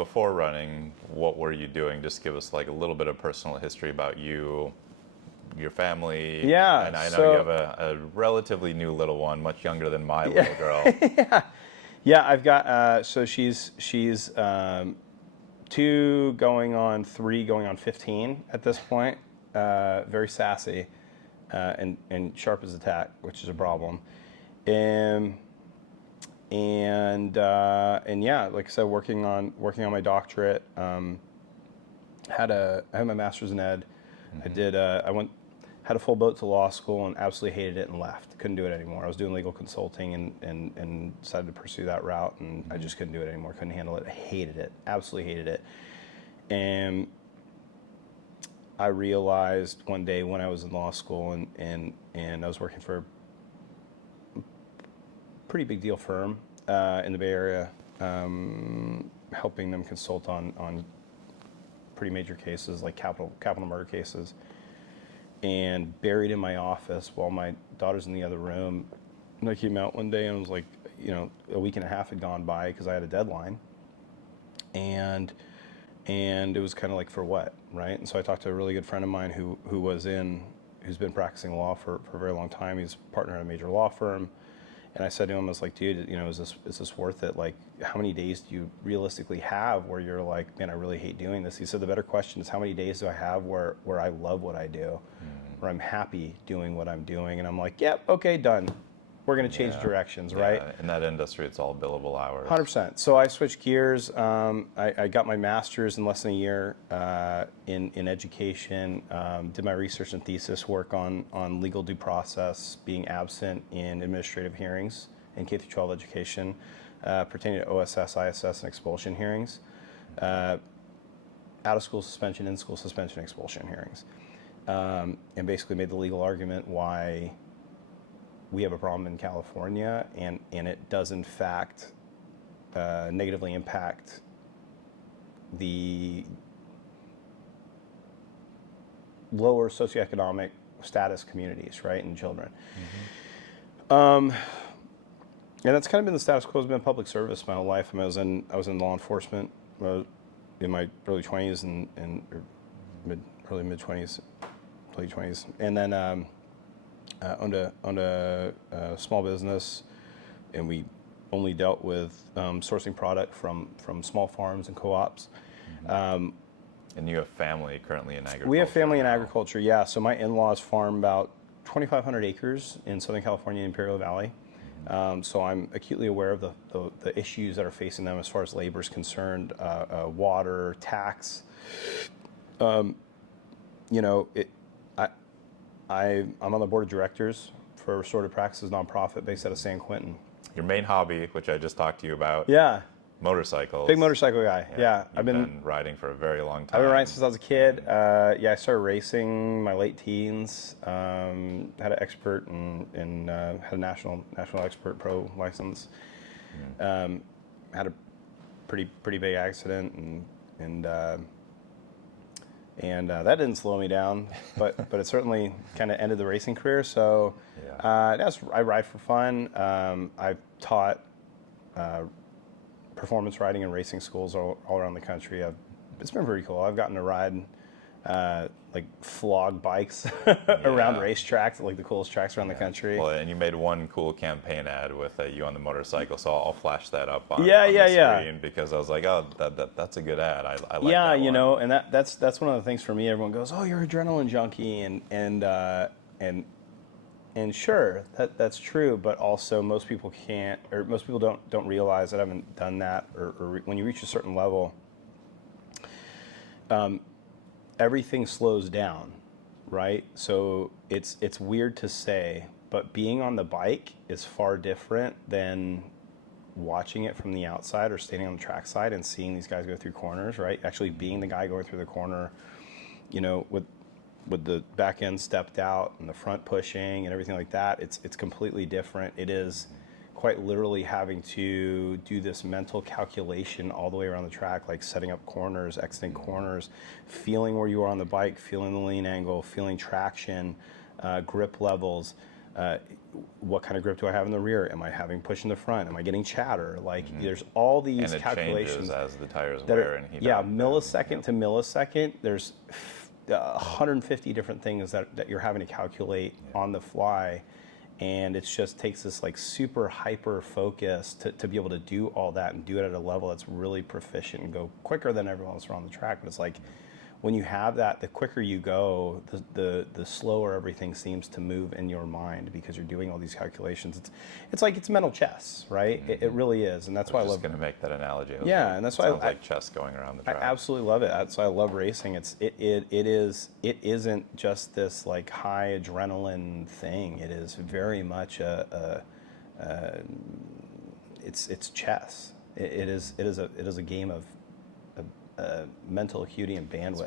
before running, what were you doing? Just give us like a little bit of personal history about you, your family. Yeah. And I know you have a relatively new little one, much younger than my little girl. Yeah, I've got, so she's 2 going on 3 going on 15 at this point. Very sassy and sharp as a tack, which is a problem. And yeah, like I said, working on my doctorate. I had my master's in ed. Mm-hmm. Had a full boat to law school and absolutely hated it and left. Couldn't do it anymore. I was doing legal consulting and decided to pursue that route, and I just couldn't do it anymore. Couldn't handle it. I hated it. Absolutely hated it. And I realized one day when I was in law school and I was working for a pretty big deal firm in the Bay Area, helping them consult on pretty major cases like capital murder cases. And buried in my office while my daughter's in the other room. And I came out one day and it was like, a week and a half had gone by because I had a deadline. And it was kind of like, for what, right? And so I talked to a really good friend of mine who's been practicing law for a very long time. He's a partner at a major law firm. And I said to him, I was like, dude, is this worth it? Like, how many days do you realistically have where you're like, man, I really hate doing this? He said, the better question is, how many days do I have where I love what I do, where I'm happy doing what I'm doing? And I'm like, yep, okay, done. We're going to change directions, right? In that industry, it's all billable hours. 100%. So I switched gears. I got my master's in less than a year in education. Did my research and thesis work on legal due process being absent in administrative hearings in K-12 education pertaining to OSS, ISS, and expulsion hearings. Out-of-school suspension, in-school suspension, expulsion hearings. And basically made the legal argument why we have a problem in California, and it does in fact negatively impact the lower socioeconomic status communities, right, and children. Mm-hmm. And that's kind of been the status quo. Has been public service my whole life. I mean, I was in law enforcement in my early 20s and early mid 20s, late 20s, and then. Owned a small business, and we only dealt with sourcing product from small farms and co-ops. And you have family currently in agriculture? We have family in agriculture, yeah. So my in-laws farm about 2,500 acres in Southern California, Imperial Valley. So I'm acutely aware of the issues that are facing them as far as labor is concerned, water, tax. I'm on the board of directors for Restorative Practices nonprofit based out of San Quentin. Your main hobby, which I just talked to you about. Yeah. Motorcycles. Big motorcycle guy. Yeah. I've been riding for a very long time. I've been riding since I was a kid. I started racing in my late teens. Had an expert and had a national expert pro license. Had a pretty big accident and that didn't slow me down, but it certainly kind of ended the racing career. So I ride for fun. I've taught performance riding and racing schools all around the country. It's been pretty cool. I've gotten to ride like flog bikes around racetracks, like the coolest tracks around the country. Well, and you made one cool campaign ad with you on the motorcycle, so I'll flash that up on the screen because I was like, oh, that's a good ad. I like that one. Yeah, and that's one of the things for me. Everyone goes, oh, you're an adrenaline junkie, and sure, that's true, but also most people don't realize that I haven't done that, or when you reach a certain level, everything slows down, right? So it's weird to say, but being on the bike is far different than watching it from the outside or standing on the track side and seeing these guys go through corners, right? Actually being the guy going through the corner, with the back end stepped out and the front pushing and everything like that, it's completely different. It is quite literally having to do this mental calculation all the way around the track, like setting up corners, exiting corners, feeling where you are on the bike, feeling the lean angle, feeling traction, grip levels. what kind of grip do I have in the rear? Am I having push in the front? Am I getting chatter? Like there's all these and it calculations changes as the tires wear and heat up. Millisecond to millisecond. There's 150 different things that you're having to calculate on the fly, and it just takes this like super hyper focus to be able to do all that and do it at a level that's really proficient and go quicker than everyone else around the track. But it's like, when you have that, the quicker you go, the slower everything seems to move in your mind, because you're doing all these calculations. It's like it's mental chess, right? It really is, and that's why I love. Just going to make that analogy. And that's why sounds like chess going around the track. I absolutely love it. That's why I love racing. It isn't just this like high adrenaline thing. It is very much it's chess. It is a game of mental acuity and bandwidth.